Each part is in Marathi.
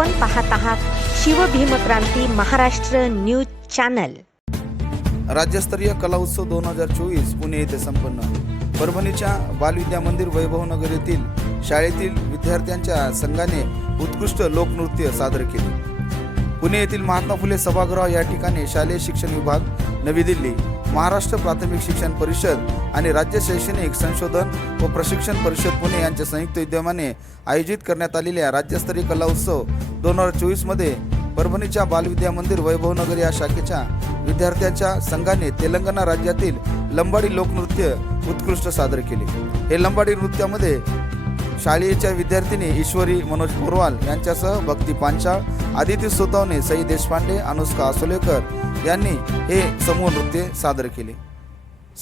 आपण पाहत आहात शिवभीमक्रांती महाराष्ट्र न्यूज चॅनल. राज्यस्तरीय कला उत्सव दोन हजार चोवीस पुणे येथे संपन्न. परभणीच्या बालविद्या मंदिर वैभवनगर येथील शाळेतील विद्यार्थ्यांच्या संघाने उत्कृष्ट लोकनृत्य सादर केले. पुणे येथील महात्मा फुले सभागृह या ठिकाणी शालेय शिक्षण विभाग नवी दिल्ली. महाराष्ट्र प्राथमिक शिक्षण परिषद आणि राज्य शैक्षणिक संशोधन व प्रशिक्षण परिषद पुणे यांच्या संयुक्त विद्यमाने आयोजित करण्यात आलेल्या राज्यस्तरीय कला उत्सव दोन हजार चोवीसमध्ये परभणीच्या बालविद्या मंदिर वैभवनगर या शाखेच्या विद्यार्थ्यांच्या संघाने तेलंगणा राज्यातील लंबाडी लोकनृत्य उत्कृष्ट सादर केले. हे लंबाडी नृत्यामध्ये शाळेच्या विद्यार्थिनी ईश्वरी मनोज पोरवाल यांच्यासह भक्ती पांचाळ आदिती सोतावणे सई देशपांडे अनुष्का असोलेकर यांनी हे समूह नृत्य सादर केले.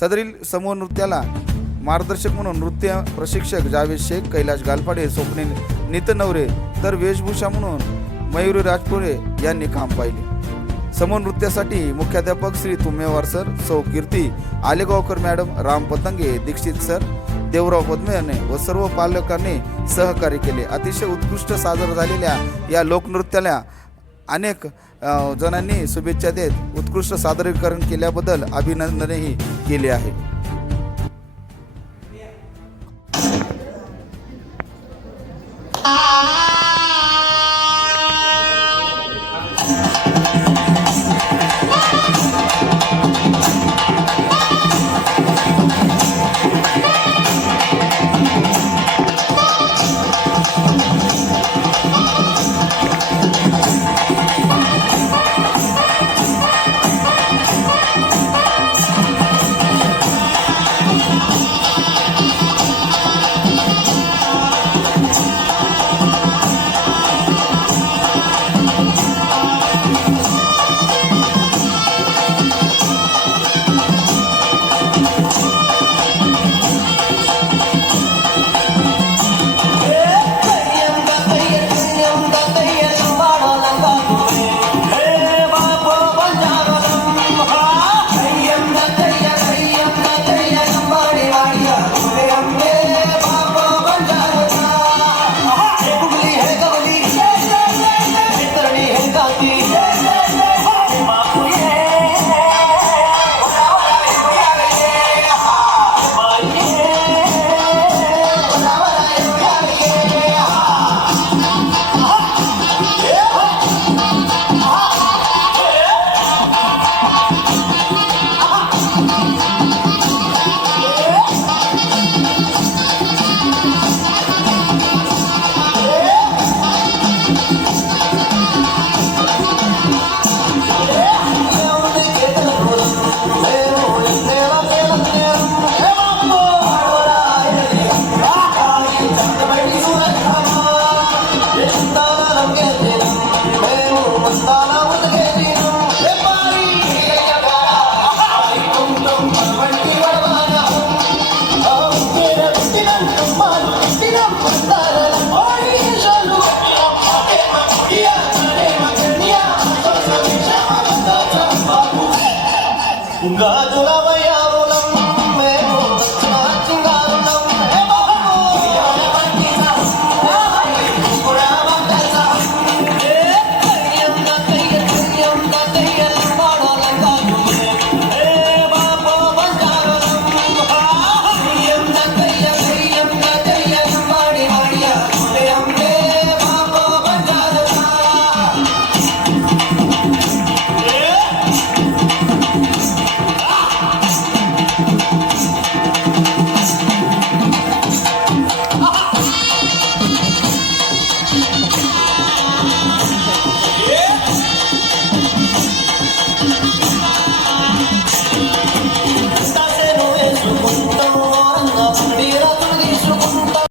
सदरील समूह नृत्याला मार्गदर्शक म्हणून नृत्य प्रशिक्षक जावेद शेख कैलाश गालपाडे स्वप्नील नितनवरे तर वेशभूषा म्हणून मयुरी राजपुरे यांनी काम पाहिले. समूह नृत्यासाठी मुख्याध्यापक श्री तुमेवार सर सौ कीर्ती आलेगावकर मॅडम राम पतंगे दीक्षित सर देवराव पद्मेने व सर्व पालकांनी सहकार्य केले. अतिशय उत्कृष्ट सादर झालेल्या या लोकनृत्याला अनेक जणांनी शुभेच्छा देत उत्कृष्ट सादरीकरण केल्याबद्दल अभिनंदनही केले आहे Gado